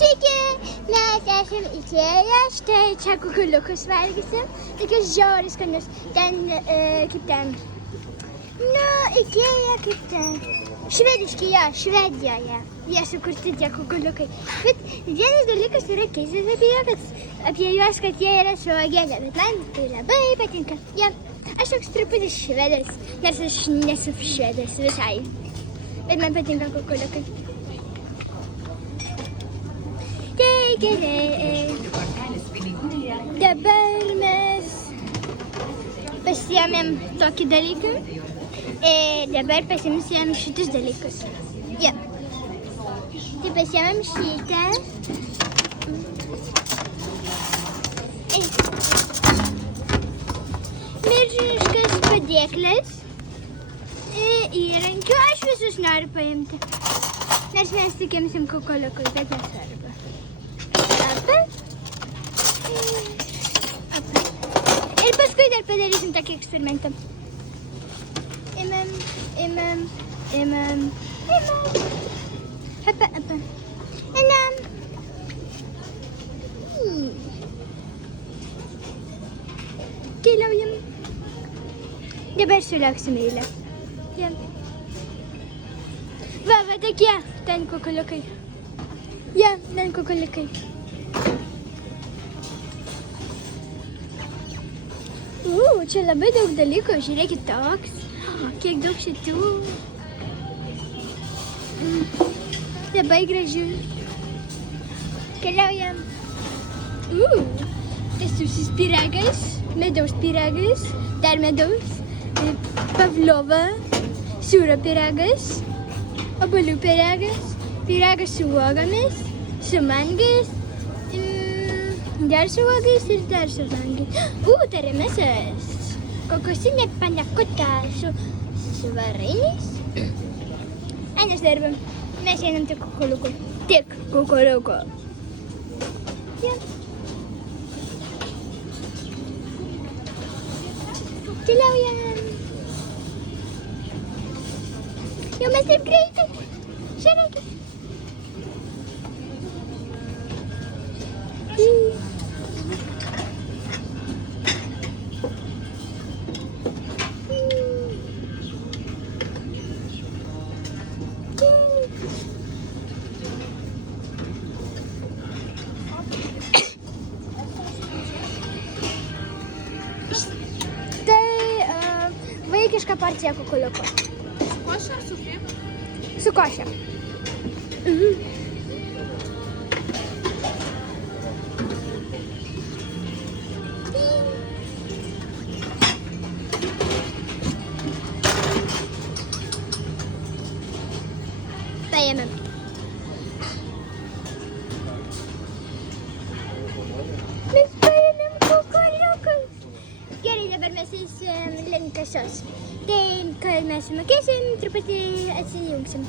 Sveiki, mes esame Ikėja, štai čia kukuliukus valgysim, tokius žiauriai skanius, ten, kaip ten, nu, Ikėja, kaip ten, švediški, jo, Švedijoje, jie sukurti tie kukuliukai, bet vienas dalykas yra keistas apie juos, kad jie yra su uogiene, bet man tai labai patinka, jie, aš toks truputį švedas, nors aš nesu švedas visai, bet man patinka kukuliukai. Tai gerai, dabar mes pasiėmėm tokį dalyką ir dabar pasiėmėm šitus dalykus. Ja. Tai pasiėmėm šitą. Milžiniškas padėklas įrankių. Aš visus noriu paimti. Nors mes tik imsim kukuliukus, bet nesvarbu. Ir paskui dar padarysim tokį eksperimentą. Imam. Hapa. Einam. Keliaujam. Dabar sulauksim eilę. Va tokie, ten kukuliukai. Ja, ten kukuliukai. Čia labai daug dalykų, žiūrėkit toks, kiek daug šitų. Labai gražių. Keliaujam. Tas susis pyragas, medaus pyragas, dar medaus, pavlova, sūrio pyragas, obuolių pyragas, pyragas su uogomis, su mangais, dar su uogais ir dar su mangais. Tariamasis. Kokosinė panekuta su svarainiais. Einės darbam. Mes einam tik kukuliuku. Tik kukuliuku. Ja. Keliaujam. Jau mes taip greitai. Žiūrėkit. Vaikiška porcija kukuliuko. Košė ar su kaip? Su košė. Paėmėm. Mes paėmėm kukuliukus. Gerai, dabar mes eisim link kasos. Tai, kad mes sumokėsim, truputį atsijungsim.